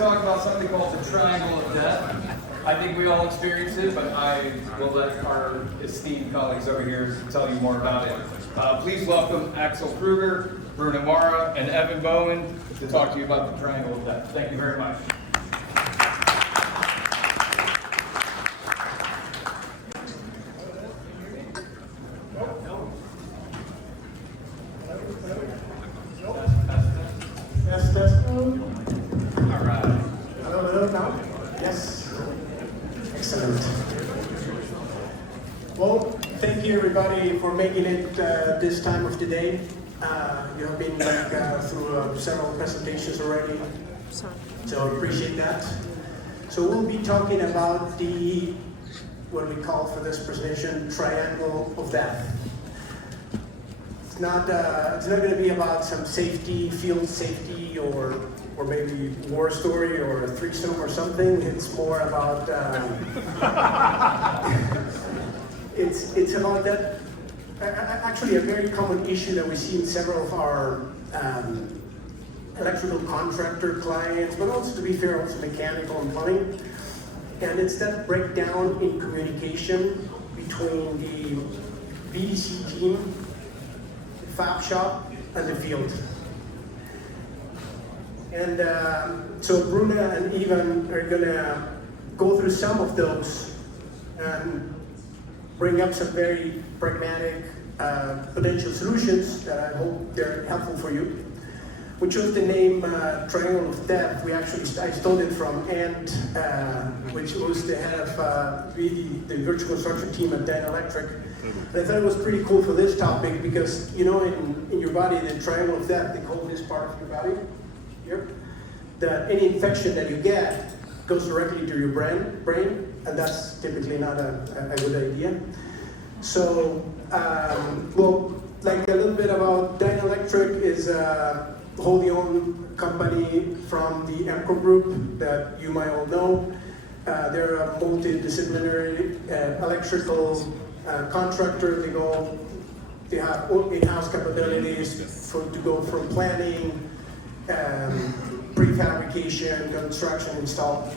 talk about something called the triangle of death. I think we all experience it, but I will let our esteemed colleagues over here tell you more about it. Please welcome Axel Kruger, Bruna Marra, and Evan Bowman to talk to you about the triangle of death. Thank you very much. Well, thank you everybody for making it this time of the day. You have been through several presentations already, so I appreciate that. So we'll be talking about the, what we call for this presentation, triangle of death. It's not going to be about some safety, field safety, or maybe war story or a threesome or something. It's more about it's about that, actually a very common issue that we see in several of our electrical contractor clients, but also, to be fair, also mechanical and plumbing. And it's that breakdown in communication between the VDC team, the fab shop, and the field. And so Bruna and Evan are gonna go through some of those and bring up some very pragmatic potential solutions that I hope they're helpful for you. We chose the name Triangle of Death. I stole it from Ant, which was the head of the virtual construction team at Dynalectric. And I thought it was pretty cool for this topic because, you know, in your body, the Triangle of Death, they call this part of your body here, that any infection that you get goes directly to your brain, and that's typically not a good idea. So, well, like a little bit about Dynalectric is a wholly owned company from the EMCO group that you might all know. They're a multidisciplinary electrical contractor. They have in-house capabilities to go from planning, prefabrication, construction, install.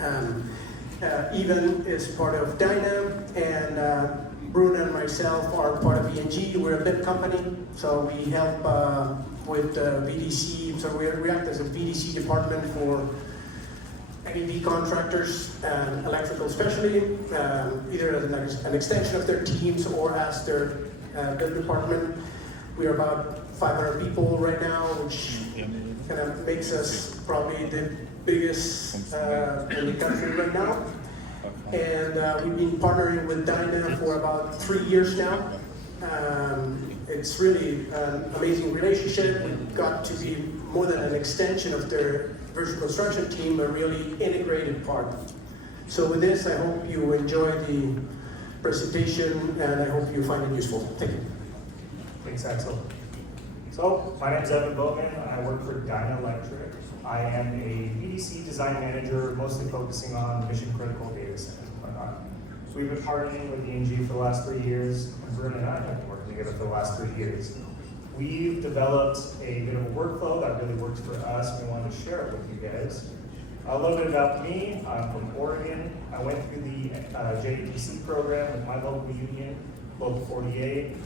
Evan is part of Dyna, and Bruna and myself are part of ENG. We're a bid company, so we help with VDC. So we act as a VDC department for MEP contractors, electrical especially, either as an extension of their teams or as their bid department. We are about 500 people right now, which kind of makes us probably the biggest in the country right now. And we've been partnering with Dyna for about 3 years now. It's really an amazing relationship. We've got to be more than an extension of their virtual construction team, a really integrated part. So with this, I hope you enjoy the presentation and I hope you find it useful. Thank you. Thanks, Axel. So, my name is Evan Bowman. I work for Dynalectric. I am a VDC design manager, mostly focusing on mission-critical data centers and whatnot. So we've been partnering with ENG for the last 3 years, and Bruna and I have been working together for the last 3 years. We've developed a bit of a workflow that really works for us, and we wanted to share it with you guys. A little bit about me. I'm from Oregon. I went through the JDC program with my local union, Local 48.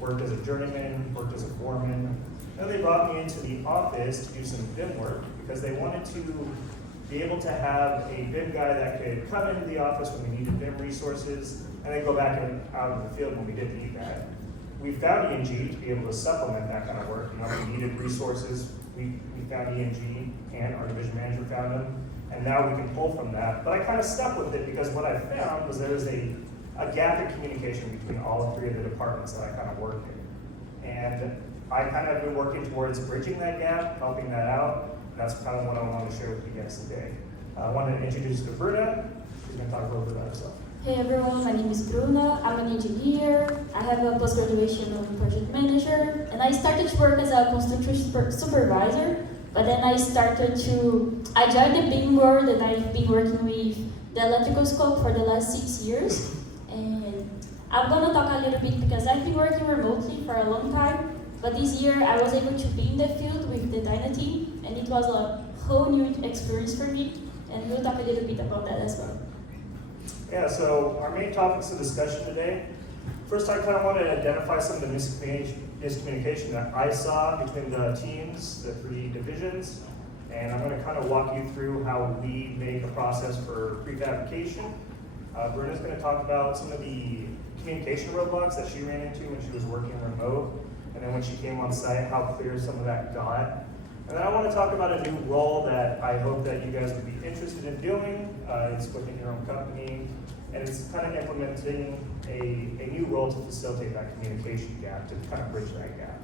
Worked as a journeyman, worked as a foreman. Then they brought me into the office to do some BIM work because they wanted to be able to have a BIM guy that could come into the office when we needed BIM resources and then go back out in the field when we didn't need that. We found ENG to be able to supplement that kind of work. You know, we needed resources, we found ENG and our division manager found them, and now we can pull from that. But I kind of stuck with it because what I found was there was a gap in communication between all three of the departments that I kind of work in. And I kind of have been working towards bridging that gap, helping that out. That's kind of what I want to share with you guys today. I want to introduce you to Bruna. She's going to talk a little bit about herself. Hey everyone, my name is Bruna. I'm an engineer. I have a post-graduation of project manager, and I started to work as a construction supervisor. But then I joined the BIM world, and I've been working with the electrical scope for the last 6 years. And I'm gonna talk a little bit because I've been working remotely for a long time. But this year I was able to be in the field with the Dyna team, and it was a whole new experience for me, and we'll talk a little bit about that as well. Yeah, so our main topics of discussion today. First, I kind of want to identify some of the miscommunication that I saw between the teams, the 3 divisions, and I'm going to kind of walk you through how we make a process for prefabrication. Bruna's going to talk about some of the communication roadblocks that she ran into when she was working remote, and then when she came on site, how clear some of that got. And then I want to talk about a new role that I hope that you guys would be interested in doing. It's within your own company, and it's kind of implementing a new role to facilitate that communication gap, to kind of bridge that gap.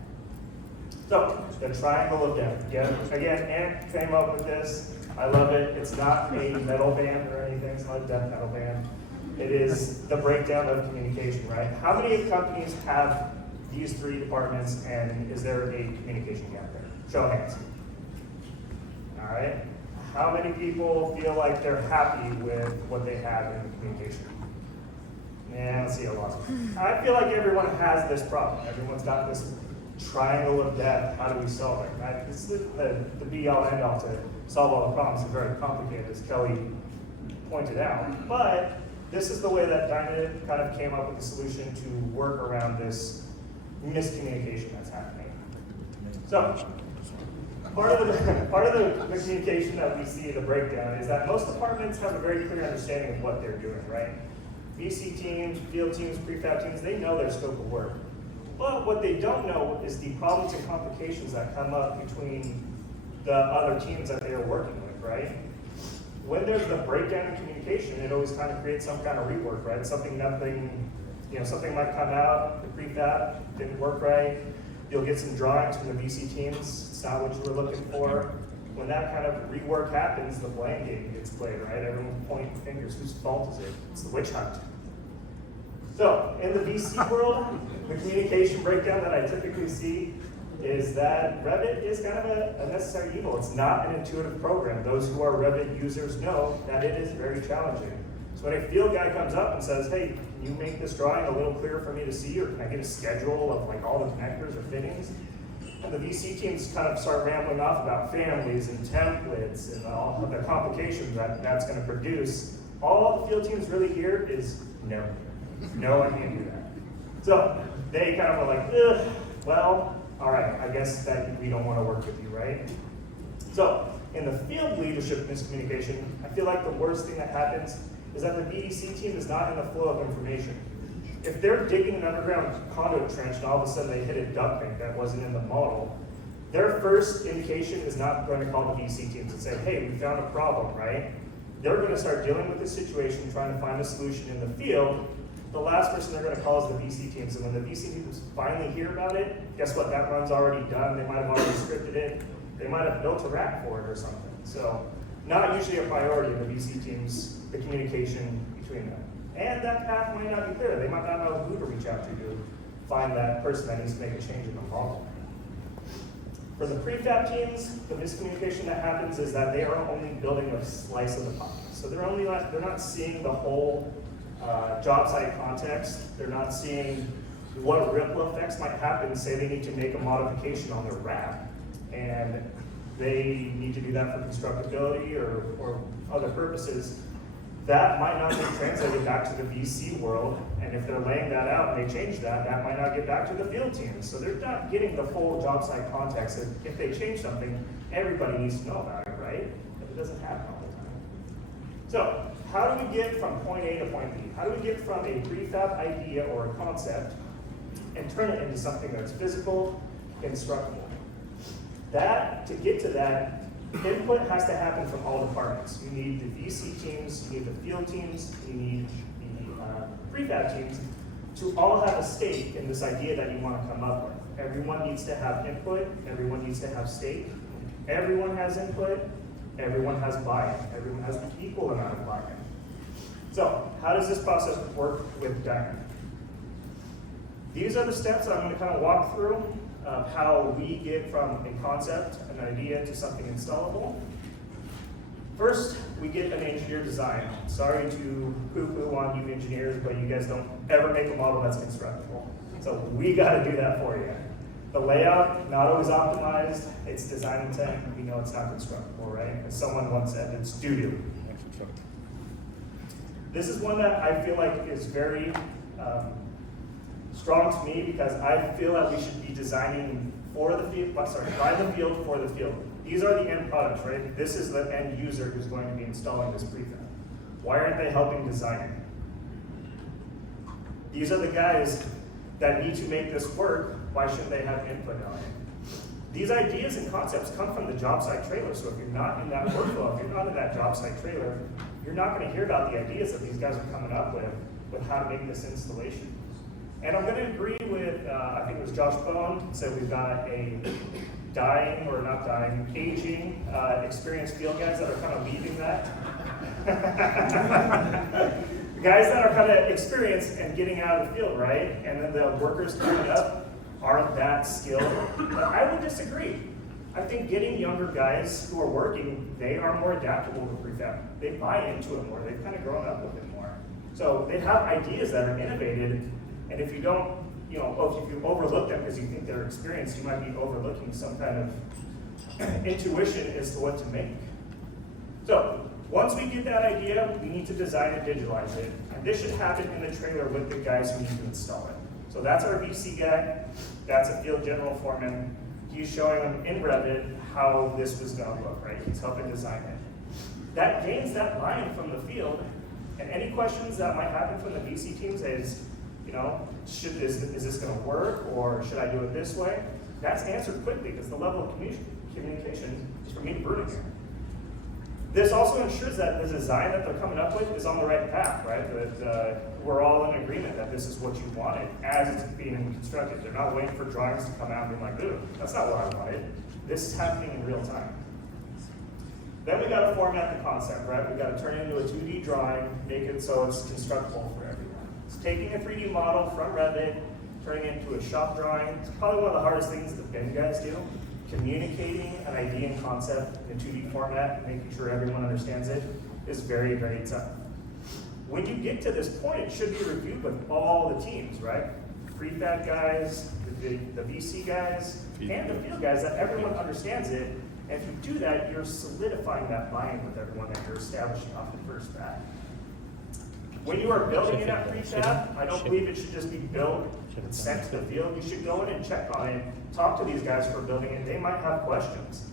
So, the triangle of death. Again, Ant came up with this. I love it. It's not a metal band or anything. It's not a death metal band. It is the breakdown of communication, right? How many companies have these 3 departments, and is there a communication gap there? Show of hands. All right. How many people feel like they're happy with what they have in communication? Yeah, I don't see a lot. I feel like everyone has this problem. Everyone's got this triangle of death. How do we solve it? Right? It's the be-all, end-all to solve all the problems. It's very complicated, as Kelly pointed out. But this is the way that Dyna kind of came up with a solution to work around this miscommunication that's happening. So, part of the communication that we see in the breakdown is that most departments have a very clear understanding of what they're doing, right? VC teams, field teams, prefab teams, they know their scope of work. But what they don't know is the problems and complications that come up between the other teams that they are working with, right? When there's the breakdown in communication, it always kind of creates some kind of rework, right? Something might come out, the prefab didn't work right. You'll get some drawings from the VC teams, it's not what you were looking for. When that kind of rework happens, the blame game gets played, right? Everyone pointing fingers, whose fault is it? It's the witch hunt. So, in the VC world, the communication breakdown that I typically see is that Revit is kind of a necessary evil. It's not an intuitive program. Those who are Revit users know that it is very challenging. So when a field guy comes up and says, hey, can you make this drawing a little clearer for me to see, or can I get a schedule of like all the connectors or fittings? And the VC teams kind of start rambling off about families and templates and all of the complications that that's going to produce. All the field teams really hear is no. No, I can't do that. So they kind of are like, ugh, well, all right, I guess that we don't want to work with you, right? So in the field leadership miscommunication, I feel like the worst thing that happens is that the VDC team is not in the flow of information. If they're digging an underground conduit trench and all of a sudden they hit a duct bank that wasn't in the model, their first indication is not going to call the VC teams and say, hey, we found a problem, right? They're going to start dealing with the situation, trying to find a solution in the field. The last person they're going to call is the VC teams, and when the VC teams finally hear about it, guess what? That run's already done. They might have already scripted it. They might have built a rack for it or something. So, not usually a priority in the VC teams, the communication between them. And that path might not be clear. They might not know who to reach out to find that person that needs to make a change in the model. For the prefab teams, the miscommunication that happens is that they are only building a slice of the pie. So they're not seeing the whole job site context. They're not seeing what ripple effects might happen. Say they need to make a modification on their rack, and they need to do that for constructability or other purposes. That might not get translated back to the VC world, and if they're laying that out and they change that, that might not get back to the field teams. So they're not getting the full job site context. If they change something, everybody needs to know about it, right? But it doesn't happen all the time. So how do we get from point A to point B? How do we get from a prefab idea or a concept and turn it into something that's physical, constructable? To get to that, input has to happen from all departments. You need the VC teams, you need the field teams, you need the prefab teams to all have a stake in this idea that you want to come up with. Everyone needs to have input, everyone needs to have stake. Everyone has input, everyone has buy-in, everyone has the equal amount of buy-in. So, how does this process work with Dyna? These are the steps that I'm going to kind of walk through of how we get from a concept, an idea, to something installable. First, we get an engineer design. Sorry to poo-poo on you engineers, but you guys don't ever make a model that's constructible. So we got to do that for you. The layout, not always optimized. It's design intent. We know it's not constructible, right? As someone once said, it's doo-doo. This is one that I feel like is very strong to me because I feel that we should be designing for the field, by the field, for the field. These are the end products, right? This is the end user who's going to be installing this prefab. Why aren't they helping design it? These are the guys that need to make this work. Why shouldn't they have input on it? These ideas and concepts come from the job site trailer, so if you're not in that workflow, if you're not in that job site trailer, you're not going to hear about the ideas that these guys are coming up with how to make this installation. And I'm going to agree with, I think it was Josh Bone, said we've got a aging, experienced field guys that are kind of leaving that. The guys that are kind of experienced and getting out of the field, right? And then the workers coming up aren't that skilled. But I would disagree. I think getting younger guys who are working, they are more adaptable to prefab. They buy into it more. They've kind of grown up with it more. So they have ideas that are innovative. And if you don't, if you overlook them because you think they're experienced, you might be overlooking some kind of intuition as to what to make. So once we get that idea, we need to design and digitalize it. And this should happen in the trailer with the guys who need to install it. So that's our VC guy. That's a field general foreman. He's showing them in Revit how this was going to look, right? He's helping design it. That gains that buy-in from the field. And any questions that might happen from the VC teams is, is this going to work, or should I do it this way? That's answered quickly because the level of communication is from me to Bruna here. This also ensures that the design that they're coming up with is on the right path, right? That we're all in agreement that this is what you wanted as it's being constructed. They're not waiting for drawings to come out and be like, ooh, that's not what I wanted. This is happening in real time. Then we got to format the concept, right? We got to turn it into a 2D drawing, make it so it's constructible for everyone. It's taking a 3D model from Revit, turning it into a shop drawing. It's probably one of the hardest things that BIM guys do. Communicating an idea and concept in a 2D format, making sure everyone understands it, is very, very tough. When you get to this point, it should be reviewed with all the teams, right? Prefab guys, the VC guys, and the field guys, that everyone understands it. And if you do that, you're solidifying that buy-in with everyone that you're establishing off the first bat. When you are building it at prefab, I don't believe it should just be built and sent to the field. You should go in and check on it, talk to these guys who are building it. They might have questions.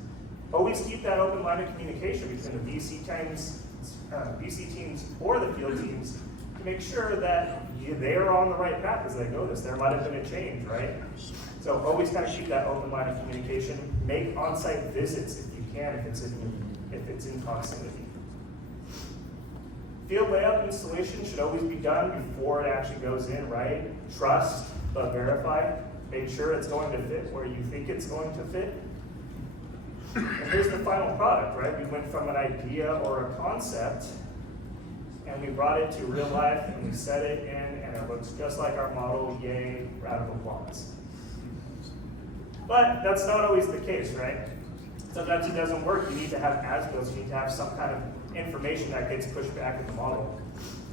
Always keep that open line of communication between the VC teams or the field teams to make sure that they are on the right path as they go this. There might have been a change, right? So always kind of keep that open line of communication. Make on-site visits if you can, if it's in proximity. Field layout installation should always be done before it actually goes in, right? Trust, but verify. Make sure it's going to fit where you think it's going to fit. And here's the final product, right? We went from an idea or a concept, and we brought it to real life, and we set it in, and it looks just like our model. Yay, round of applause. But that's not always the case, right? Sometimes it doesn't work. You need to have as-builds. You need to have some kind of information that gets pushed back in the model.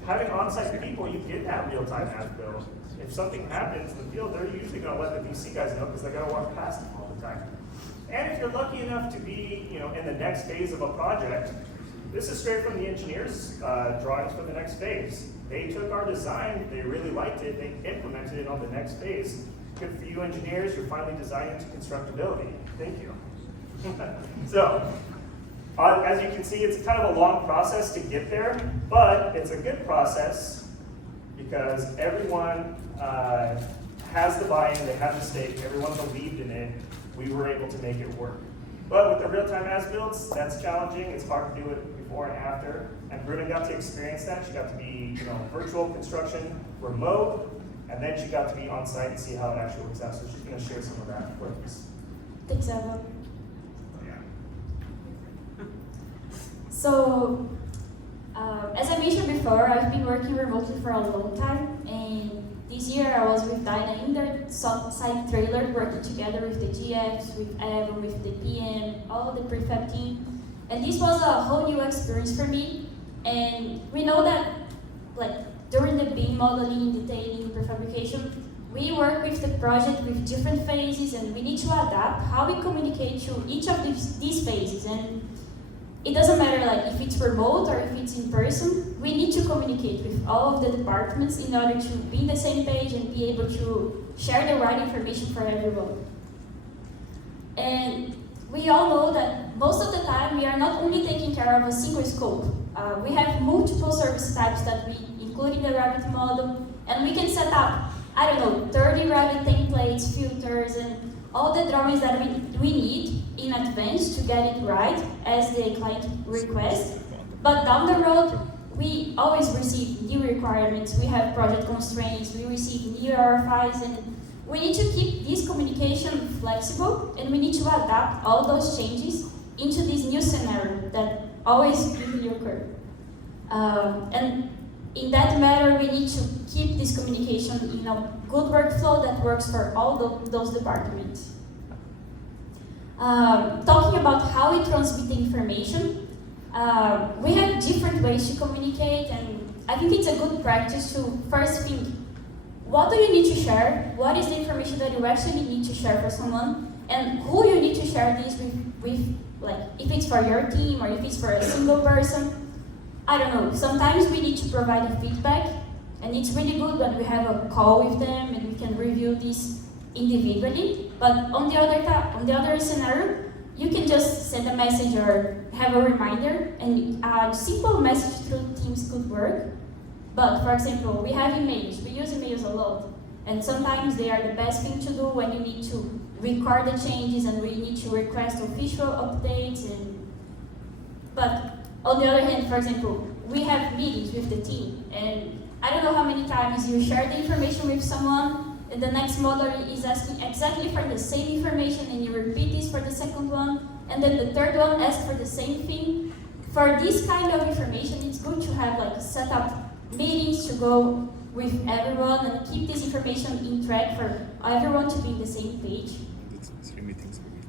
Having on-site people, you get that real-time as-build. If something happens in the field, they're usually going to let the VC guys know because they got to walk past them all the time. And if you're lucky enough to be, in the next phase of a project, this is straight from the engineers' drawings for the next phase. They took our design, they really liked it, they implemented it on the next phase. Good for you engineers, you're finally designing to constructability. Thank you. So, as you can see, it's kind of a long process to get there, but it's a good process because everyone has the buy-in, they have the stake, everyone believed in it, we were able to make it work. But with the real-time as-builds, that's challenging, it's hard to do it before and after, and Bruna got to experience that. She got to be virtual construction, remote, and then she got to be on site and see how it actually works out, so she's going to share some of that with us. Thanks, Evan. So, as I mentioned before, I've been working remotely for a long time, and this year I was with Dyna in their site trailer, working together with the GX, with Evan, with the PM, all the prefab team, and this was a whole new experience for me. And we know that, during the BIM modeling, detailing, prefabrication, we work with the project with different phases, and we need to adapt how we communicate to each of these phases. And it doesn't matter like if it's remote or if it's in person, we need to communicate with all of the departments in order to be on the same page and be able to share the right information for everyone. And we all know that most of the time we are not only taking care of a single scope. We have multiple service types that we include in the Revit model, and we can set up, I don't know, 30 Revit templates, filters, and all the drawings that we need in advance to get it right as the client requests. But down the road, we always receive new requirements, we have project constraints, we receive new RFIs, and we need to keep this communication flexible, and we need to adapt all those changes into this new scenario that always will occur. And in that matter, we need to keep this communication in a good workflow that works for all those departments. Talking about how we transmit the information, we have different ways to communicate, and I think it's a good practice to first think, what do you need to share? What is the information that you actually need to share for someone? And who you need to share this with, like if it's for your team or if it's for a single person. I don't know, sometimes we need to provide a feedback, and it's really good when we have a call with them and we can review this individually. But on the other scenario, you can just send a message or have a reminder, and a simple message through Teams could work. But for example, we have emails, we use emails a lot, and sometimes they are the best thing to do when you need to record the changes and we need to request official updates. But on the other hand, for example, we have meetings with the team, and I don't know how many times you share the information with someone, and the next modeler is asking exactly for the same information, and you repeat this for the second one, and then the third one asks for the same thing. For this kind of information, it's good to have like set up meetings to go with everyone and keep this information in track for everyone to be on the same page.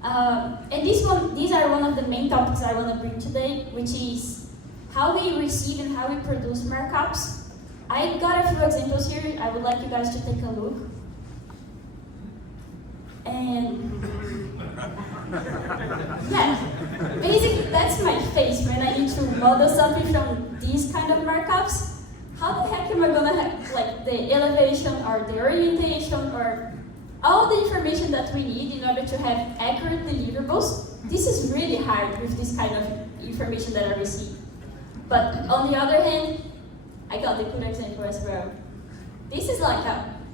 And these are one of the main topics I want to bring today, which is how we receive and how we produce markups. I got a few examples here. I would like you guys to take a look. And yeah, basically that's my face when I need to model something from these kind of markups. How the heck am I gonna have like the elevation or the orientation or all the information that we need in order to have accurate deliverables? This is really hard with this kind of information that I receive. But on the other hand, I got the good example as well. This is like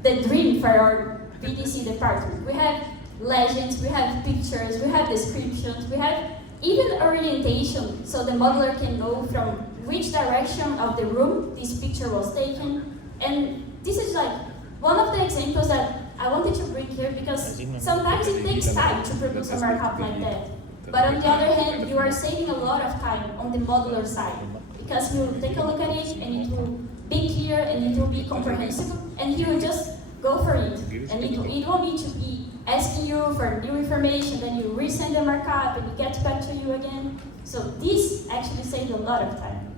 the dream for our VDC department. We have legends, we have pictures, we have descriptions, we have even orientation, so the modeler can know from which direction of the room this picture was taken. And this is like one of the examples that I wanted to bring here, because sometimes it takes time to produce a markup like that. But on the other hand, you are saving a lot of time on the modeler side, because he will take a look at it and it will be clear and it will be comprehensible, and he will just go for it. And it won't need to be asking you for new information, then you resend the markup and it gets back to you again. So this actually saves a lot of time.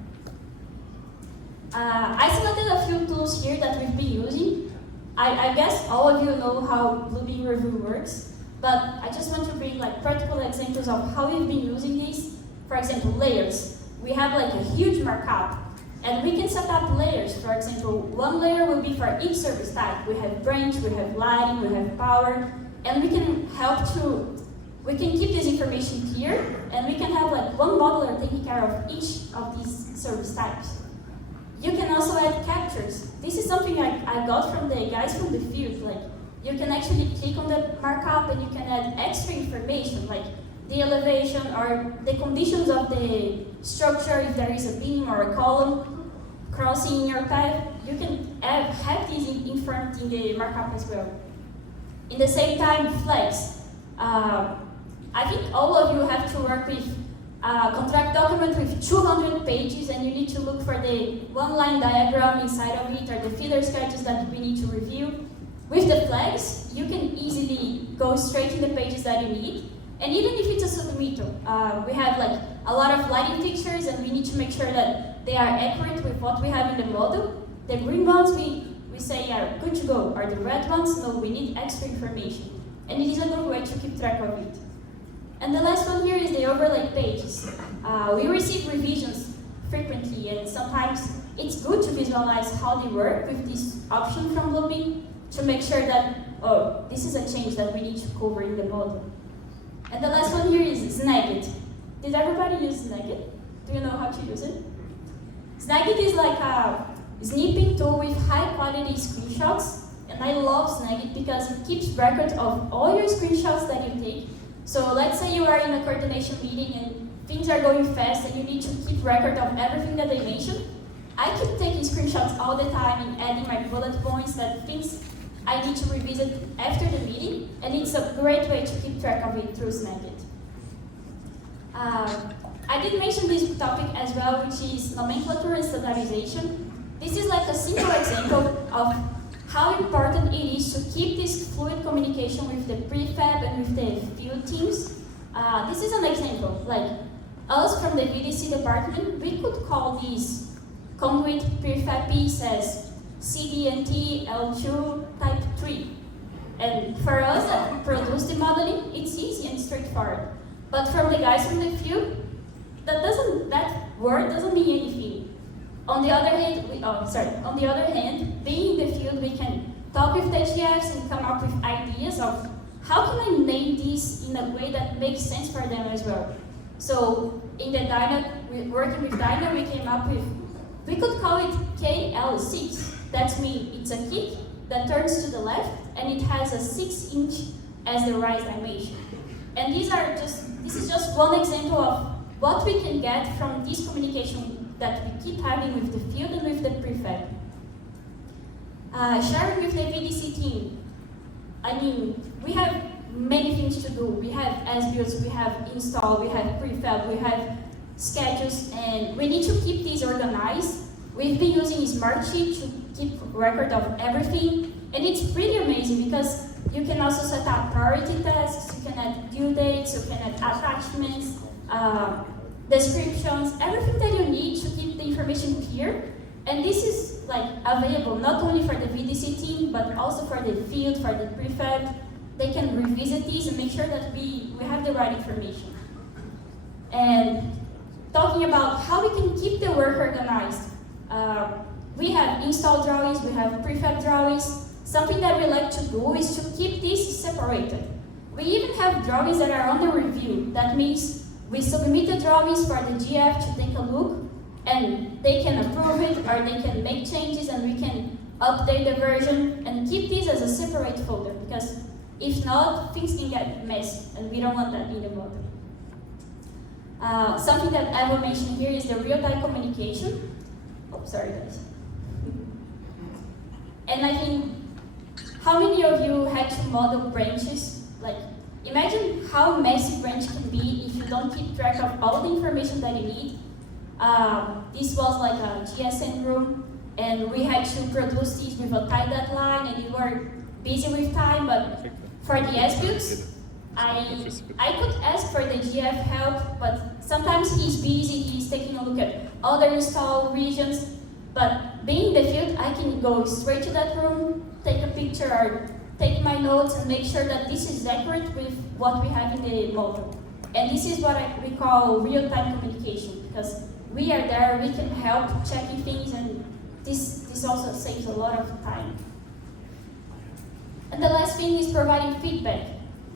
I selected a few tools here that we've been using. I guess all of you know how Bluebeam Review works, but I just want to bring like practical examples of how we've been using these. For example, layers. We have like a huge markup, and we can set up layers. For example, one layer will be for each service type. We have branch, we have lighting, we have power, and we can we can keep this information here, and we can have like one modeler taking care of each of these service types. You can also add captures. This is something I got from the guys from the field. Like, you can actually click on the markup and you can add extra information, like the elevation or the conditions of the structure, if there is a beam or a column crossing your path. You can have these in front in the markup as well. In the same time, flags. I think all of you have to work with a contract document with 200 pages, and you need to look for the one-line diagram inside of it or the feeder sketches that we need to review. With the flags, you can easily go straight to the pages that you need. And even if it's a submittal, we have like a lot of lighting fixtures, and we need to make sure that they are accurate with what we have in the model. The green ones, we we say are good to go. Are the red ones? No, we need extra information. And it is a good way to keep track of it. And the last one here is the overlay pages. We receive revisions frequently, and sometimes it's good to visualize how they work with this option from Bluebeam to make sure that, oh, this is a change that we need to cover in the model. And the last one here is Snagit. Did everybody use Snagit? Do you know how to use it? Snagit is like a snipping tool with high quality screenshots, and I love Snagit because it keeps record of all your screenshots that you take. So let's say you are in a coordination meeting and things are going fast and you need to keep record of everything that they mentioned. I keep taking screenshots all the time and adding my bullet points that things I need to revisit after the meeting, and it's a great way to keep track of it through Snagit. I did mention this topic as well, which is nomenclature and standardization. This is like a simple example of how important it is to keep this fluid communication with the prefab and with the field teams. This is an example, like us from the VDC department, we could call these concrete prefab piece as CDNT L2 type 3. And for us that produce the modeling, it's easy and straightforward. But from the guys from the field, that word doesn't mean anything. On the other hand, being in the field, we can talk with the GFs and come up with ideas of how can I name this in a way that makes sense for them as well. So in the working with Dyna, we came up with, we could call it KL6. That means it's a kick that turns to the left and it has a 6-inch as the rise dimension. And this is just one example of what we can get from this communication that we keep having with the field and with the prefab. Sharing with the VDC team. I mean, we have many things to do. We have as-builds, we have install, we have prefab, we have schedules, and we need to keep these organized. We've been using Smartsheet to keep record of everything, and it's pretty amazing because you can also set up priority tasks, you can add due dates, you can add attachments, descriptions, everything that you need to keep the information clear. And this is like available not only for the VDC team, but also for the field, for the prefab. They can revisit these and make sure that we have the right information. And talking about how we can keep the work organized. We have install drawings, we have prefab drawings. Something that we like to do is to keep these separated. We even have drawings that are under review. That means we submit the drawings for the GF to take a look, and they can approve it or they can make changes and we can update the version and keep these as a separate folder, because if not, things can get messy and we don't want that in the model. Something that Evan mentioned here is the real-time communication. Oh, sorry guys. And I think, how many of you had to model branches? Like, imagine how messy branch can be if you don't keep track of all the information that you need. This was like a GSM room, and we had to produce these with a tight deadline, and we were busy with time, but for the as-builds, I could ask for the GF help, but sometimes he's busy, he's taking a look at other install regions, but being in the field, I can go straight to that room, take a picture, or take my notes and make sure that this is accurate with what we have in the model. And this is what we call real-time communication, because we are there, we can help checking things, and this also saves a lot of time. And the last thing is providing feedback.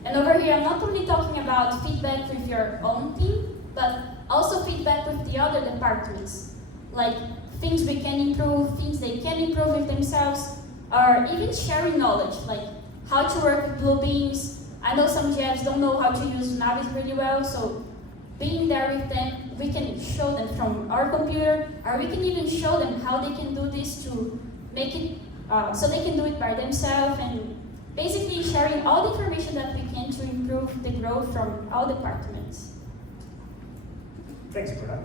And over here, I'm not only talking about feedback with your own team, but also feedback with the other departments. Like things we can improve, things they can improve with themselves, or even sharing knowledge, like how to work with Bluebeams. I know some GFs don't know how to use Navis really well, so being there with them, we can show them from our computer, or we can even show them how they can do this to make it, so they can do it by themselves, and basically sharing all the information that we can to improve the growth from all departments. Thanks, Bruna.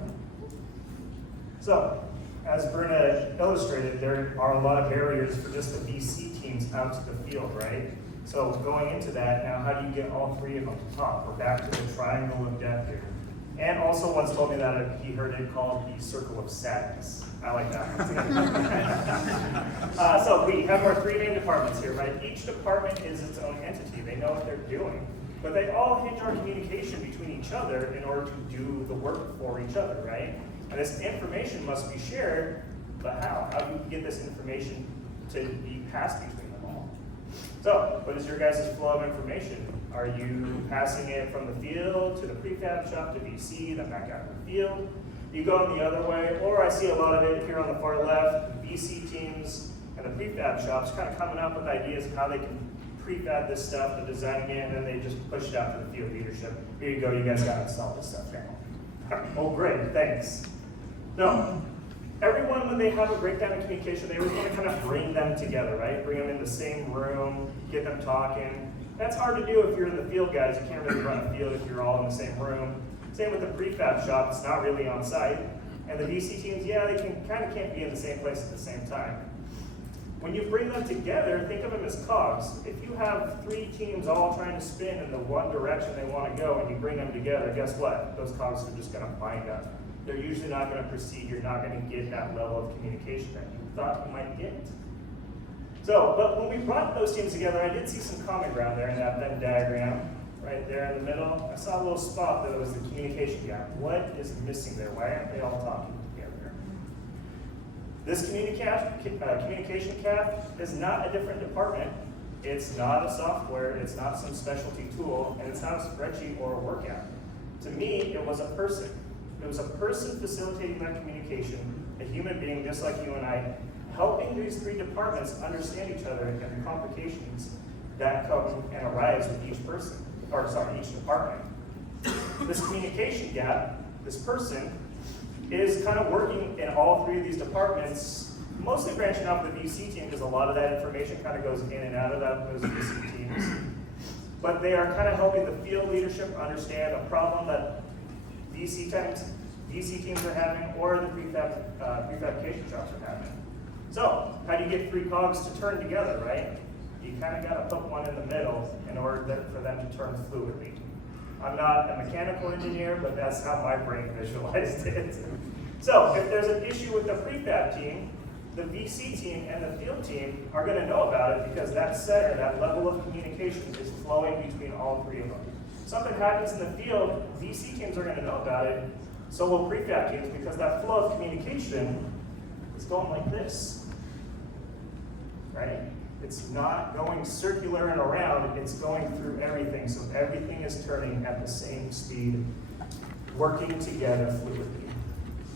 So, as Bruna illustrated, there are a lot of barriers for just the VC teams out to the field, right? So going into that, now how do you get all three of them to talk? We're back to the triangle of death here. And also once told me that he heard it called the circle of sadness. I like that one. So we have our three main departments here, right? Each department is its own entity. They know what they're doing. But they all hinge on communication between each other in order to do the work for each other, right? And this information must be shared, but how? How do you get this information to be passed between them all? So, what is your guys' flow of information? Are you passing it from the field to the prefab shop to VC, then back out to the field? You go the other way, or I see a lot of it here on the far left, VC teams and the prefab shops kind of coming up with ideas of how they can prefab this stuff, they're designing it, and then they just push it out to the field leadership. Here you go, you guys got to install this stuff now. Oh, great, thanks. No, everyone, when they have a breakdown in communication, they always want to kind of bring them together, right? Bring them in the same room, get them talking. That's hard to do if you're in the field, guys. You can't really run a field if you're all in the same room. Same with the prefab shop, it's not really on site. And the VC teams, yeah, they can't be in the same place at the same time. When you bring them together, think of them as cogs. If you have three teams all trying to spin in the one direction they want to go and you bring them together, guess what? Those cogs are just going to bind up. They're usually not going to proceed. You're not going to get that level of communication that you thought you might get. So, but when we brought those teams together, I did see some common ground there in that Venn diagram. Right there in the middle, I saw a little spot that was the communication gap. What is missing there? Why aren't they all talking together? This communication gap is not a different department. It's not a software, it's not some specialty tool, and it's not a spreadsheet or a work app. To me, it was a person. It was a person facilitating that communication, a human being just like you and I, helping these three departments understand each other and the complications that come and arise with each person. Each department. This communication gap, this person, is kind of working in all three of these departments, mostly branching off the VC team because a lot of that information kind of goes in and out of those VC teams. But they are kind of helping the field leadership understand a problem that VC teams are having or the prefabrication shops are having. So, how do you get three cogs to turn together, right? You kind of got to put one in the middle in order for them to turn fluidly. I'm not a mechanical engineer, but that's how my brain visualized it. So if there's an issue with the prefab team, the VC team and the field team are going to know about it because that center, that level of communication is flowing between all three of them. Something happens in the field, VC teams are going to know about it, so will prefab teams because that flow of communication is going like this, right? It's not going circular and around, it's going through everything. So everything is turning at the same speed, working together fluidly.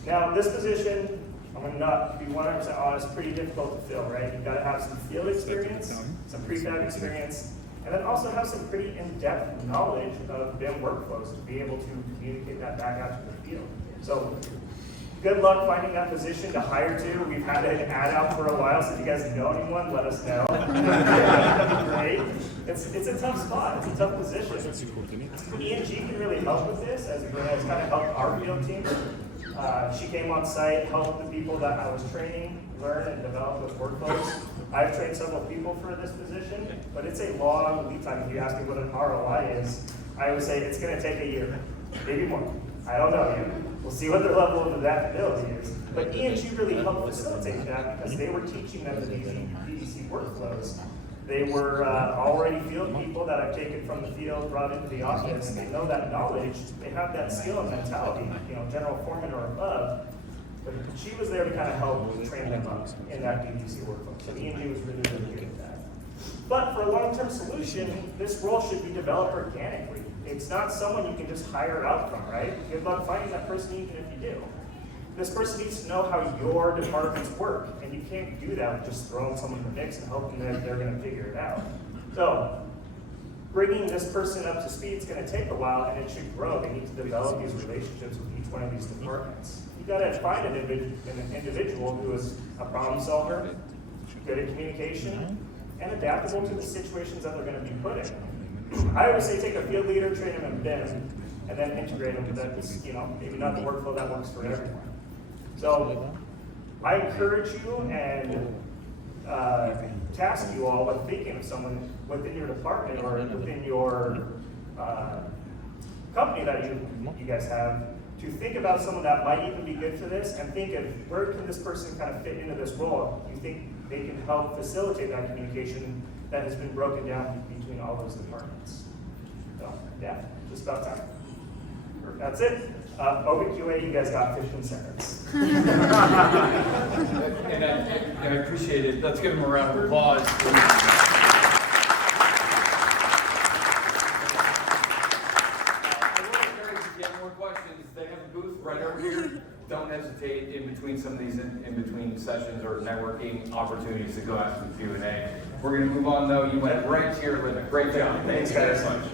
Now, this position, I'm going to not be 100% honest, pretty difficult to fill, right? You've got to have some field experience, some prefab experience, and then also have some pretty in-depth knowledge of BIM workflows to be able to communicate that back out to the field. So, good luck finding that position to hire to. We've had an ad out for a while, so if you guys know anyone, let us know. That'd be great. It's a tough spot. It's a tough position. E&G can really help with this, as it has kind of helped our field team. She came on site, helped the people that I was training learn and develop those workflows. I've trained several people for this position, but it's a long lead time. If you ask me what an ROI is, I would say it's going to take a year, maybe more. I don't know yet. We'll see what their level of adaptability is. But E&G really helped facilitate that because they were teaching them the VDC workflows. They were already field people that I've taken from the field, brought into the office. They know that knowledge. They have that skill and mentality, general foreman or above. But she was there to kind of help train them up in that VDC workflow. So E&G was really, really good at that. But for a long-term solution, this role should be developed organically. It's not someone you can just hire out from, right? Good luck finding that person even if you do. This person needs to know how your departments work, and you can't do that with just throwing someone in the mix and hoping that they're going to figure it out. So, bringing this person up to speed is going to take a while, and it should grow. They need to develop these relationships with each one of these departments. You've got to find an individual who is a problem solver, good at communication, and adaptable to the situations that they're going to be put in. I always say take a field leader, train them in BIM, and then integrate them with that, maybe not the workflow that works for everyone. So I encourage you and task you all with thinking of someone within your department or within your company that you guys have to think about someone that might even be good for this, and think of where can this person kind of fit into this role. You think they can help facilitate that communication that has been broken down between all those departments. So yeah, just about time. That's it. Open QA, you guys got 15 seconds. And I appreciate it. Let's give him a round of applause. I will encourage you to get more questions. They have a booth right over here. Don't hesitate in between some of these in between sessions or networking opportunities to go ask some Q&A. We're going to move on though. You went right to your limit. Great job. Thanks, Thank you guys. very much.